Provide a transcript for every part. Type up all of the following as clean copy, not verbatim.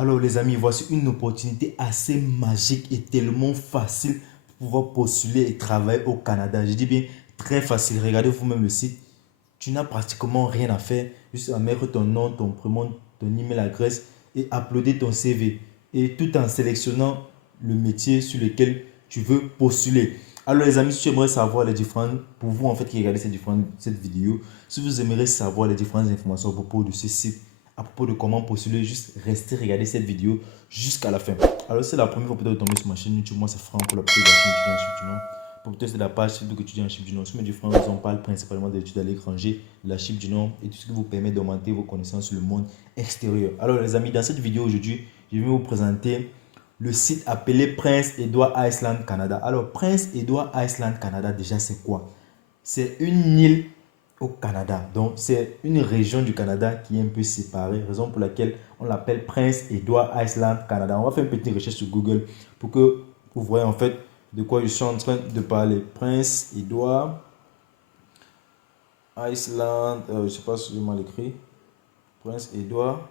Alors les amis, voici une opportunité assez magique et tellement facile pour pouvoir postuler et travailler au Canada. Je dis bien très facile. Regardez vous-même le site. Tu n'as pratiquement rien à faire. Juste à mettre ton nom, ton prénom, ton email adresse et uploader ton CV. Et tout en sélectionnant le métier sur lequel tu veux postuler. Alors les amis, si tu aimerais savoir les différentes, pour vous en fait qui regardez cette vidéo, si vous aimeriez savoir les différentes informations à propos de ce site, à propos de comment postuler, juste restez regarder cette vidéo jusqu'à la fin. Alors c'est la première fois peut-être de tomber sur ma chaîne YouTube, moi c'est Franck pour la petite chaîne étudiant en chip du Nord. Pour peut-être c'est la page Facebook étudiant en chip du Nord. Sur mes différents on parle principalement d'études à l'étranger, de la chip du Nord et tout ce qui vous permet d'augmenter vos connaissances sur le monde extérieur. Alors les amis, dans cette vidéo aujourd'hui, je vais vous présenter le site appelé Prince Edward Island Canada. Alors Prince Edward Island Canada, déjà c'est quoi? C'est une île au Canada. Donc, c'est une région du Canada qui est un peu séparée, raison pour laquelle on l'appelle Prince Edward Island Canada. On va faire une petite recherche sur Google pour que vous voyez en fait de quoi je suis en train de parler. Prince Edward Island, je ne sais pas si j'ai mal écrit. Prince Edward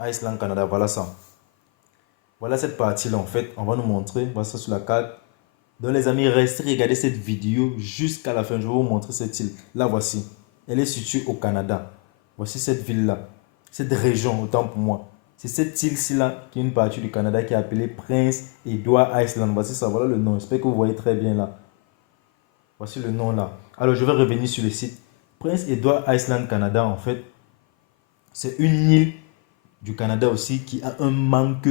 Island Canada, voilà ça. Voilà cette partie-là en fait, on va nous montrer, voilà ça sur la carte. Donc les amis, restez regarder cette vidéo jusqu'à la fin. Je vais vous montrer cette île. Là, voici. Elle est située au Canada. Voici cette ville-là. Cette région, autant pour moi. C'est cette île-ci là qui est une partie du Canada qui est appelée Prince Edward Island. Voici ça, voilà le nom. J'espère que vous voyez très bien là. Voici le nom là. Alors je vais revenir sur le site. Prince Edward Island Canada, en fait, c'est une île du Canada aussi qui a un manque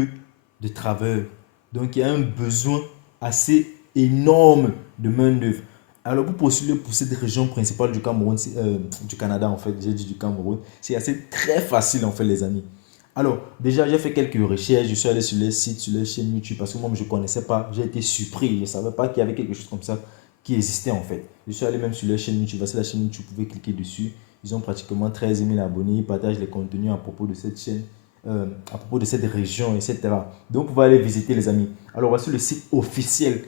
de travailleurs. Donc, il y a un besoin assez énorme de main-d'œuvre. Alors, pour postuler pour cette région principale du Cameroun, du Canada, en fait, j'ai dit du Cameroun, c'est assez très facile, en fait, les amis. Alors, déjà, j'ai fait quelques recherches, je suis allé sur les sites, sur les chaînes YouTube, parce que moi, je ne connaissais pas, j'ai été surpris, je ne savais pas qu'il y avait quelque chose comme ça qui existait, en fait. Je suis allé même sur les chaînes YouTube, voici la chaîne YouTube, vous pouvez cliquer dessus. Ils ont pratiquement 13 000 abonnés, ils partagent les contenus à propos de cette chaîne, à propos de cette région, etc. Donc, vous pouvez aller visiter, les amis. Alors, voici le site officiel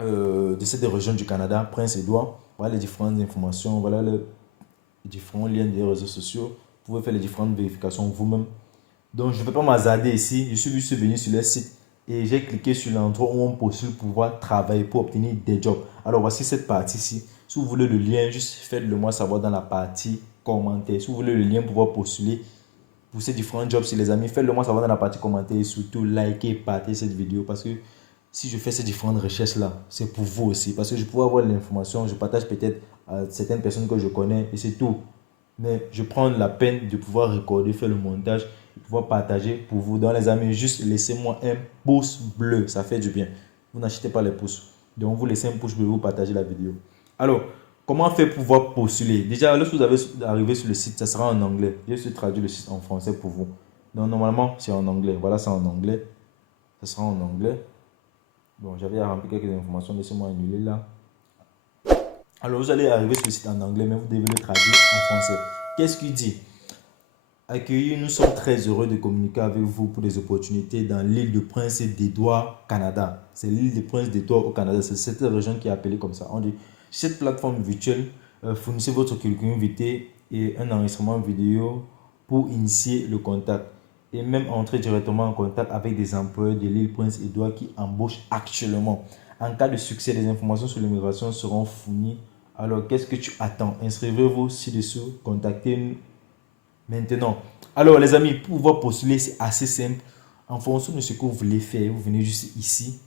de cette région du Canada, Prince Édouard. Voilà les différentes informations, voilà les différents liens des réseaux sociaux. Vous pouvez faire les différentes vérifications vous-même. Donc, je ne vais pas m'hasarder ici. Je suis juste venu sur le site et j'ai cliqué sur l'endroit où on postule pour pouvoir travailler, pour obtenir des jobs. Alors, voici cette partie-ci. Si vous voulez le lien, juste faites-le moi savoir dans la partie commentaires. Si vous voulez le lien pour pouvoir postuler pour ces différents jobs, si les amis, faites-le moi savoir dans la partie commentaires et surtout likez et partagez cette vidéo parce que si je fais ces différentes recherches-là, c'est pour vous aussi. Parce que je pourrais avoir l'information, je partage peut-être à certaines personnes que je connais et c'est tout. Mais je prends la peine de pouvoir recorder, faire le montage, de pouvoir partager pour vous. Dans les amis, juste laissez-moi un pouce bleu, ça fait du bien. Vous n'achetez pas les pouces. Donc vous laissez un pouce bleu, vous partagez la vidéo. Alors, comment faire pour pouvoir postuler? Déjà, lorsque vous avez arrivé sur le site, ça sera en anglais. Je suis traduit le site en français pour vous. Donc normalement, c'est en anglais. Voilà, c'est en anglais. Ça sera en anglais. Bon, j'avais à remplir quelques informations, laissez-moi annuler là. Alors, vous allez arriver sur le site en anglais, mais vous devez le traduire en français. Qu'est-ce qu'il dit? Accueillis, nous sommes très heureux de communiquer avec vous pour des opportunités dans l'île de Prince d'Édouard, Canada. C'est l'île de Prince d'Édouard au Canada. C'est cette région qui est appelée comme ça. On dit, cette plateforme virtuelle, fournissez votre curriculum vitae et un enregistrement vidéo pour initier le contact et même entrer directement en contact avec des employeurs de l'île Prince Édouard qui embauchent actuellement. En cas de succès, des informations sur l'immigration seront fournies. Alors, qu'est-ce que tu attends? Inscrivez-vous ci-dessous, contactez-nous maintenant. Alors, les amis, pour pouvoir postuler, c'est assez simple. En fonction de ce que vous voulez faire, vous venez juste ici.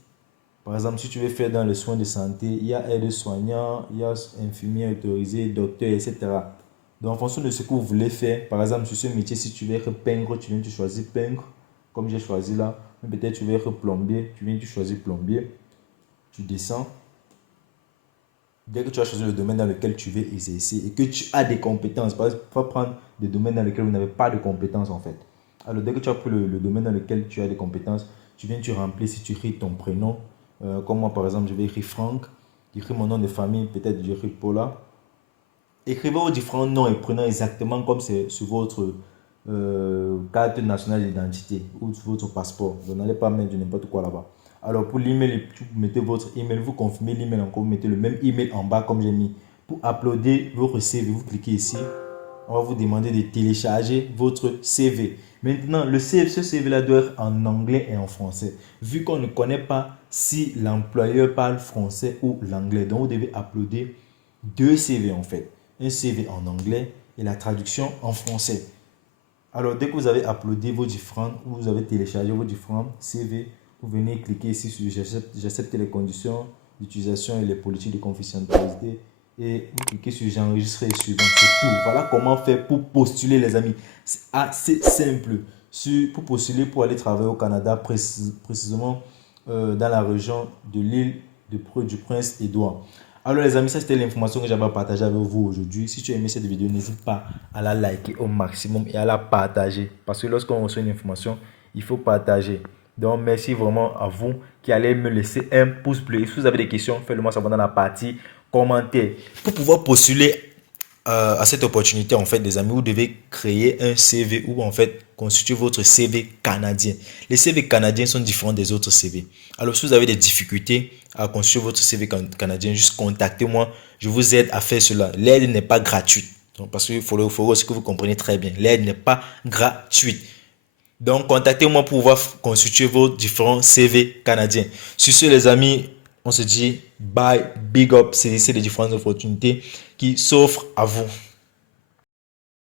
Par exemple, si tu veux faire dans les soins de santé, il y a aide-soignant, il y a infirmier autorisé, docteur, etc. Donc, en fonction de ce que vous voulez faire, par exemple, sur ce métier, si tu veux être peintre, tu viens, tu choisis peintre, comme j'ai choisi là. Peut-être tu veux être plombier, tu viens, tu choisis plombier. Tu descends. Dès que tu as choisi le domaine dans lequel tu veux exercer et que tu as des compétences, par exemple, il faut prendre des domaines dans lesquels vous n'avez pas de compétences en fait. Alors, dès que tu as pris le domaine dans lequel tu as des compétences, tu viens, tu remplis, si tu écris ton prénom, comme moi par exemple, je vais écrire Franck, j'écris mon nom de famille, peut-être j'écris Paula. Écrivez vos différents noms et prénoms exactement comme c'est sur votre carte nationale d'identité ou sur votre passeport. Vous n'allez pas mettre n'importe quoi là-bas. Alors pour l'email, vous mettez votre email, vous confirmez l'email encore, vous mettez le même email en bas comme j'ai mis. Pour uploader votre CV, vous cliquez ici. on va vous demander de télécharger votre CV. Maintenant, ce CV-là doit être en anglais et en français. Vu qu'on ne connaît pas si l'employeur parle français ou l'anglais, donc vous devez uploader 2 CV en fait. Un CV en anglais et la traduction en français. Alors, dès que vous avez uploadé vos différents, ou vous avez téléchargé vos différents CV, vous venez cliquer ici sur j'accepte les conditions d'utilisation et les politiques de confidentialité et vous cliquez sur j'enregistre et suivant. C'est tout. Voilà comment faire pour postuler, les amis. C'est assez simple. Pour postuler pour aller travailler au Canada, précisément dans la région de l'île du Prince-Édouard. Alors les amis, ça c'était l'information que j'avais à partager avec vous aujourd'hui. Si tu as aimé cette vidéo, n'hésite pas à la liker au maximum et à la partager. Parce que lorsqu'on reçoit une information, il faut partager. Donc merci vraiment à vous qui allez me laisser un pouce bleu. Si vous avez des questions, faites-le moi savoir dans la partie commentaires. Pour pouvoir postuler à cette opportunité, en fait, des amis, vous devez créer un CV ou en fait constituer votre CV canadien. Les CV canadiens sont différents des autres CV. Alors, si vous avez des difficultés à constituer votre CV canadien, juste contactez-moi. Je vous aide à faire cela. L'aide n'est pas gratuite. Donc, parce qu'il faut aussi que vous compreniez très bien. L'aide n'est pas gratuite. Donc, contactez-moi pour pouvoir constituer vos différents CV canadiens. Sur ce, les amis, on se dit bye, big up, c'est les différentes opportunités qui s'offrent à vous.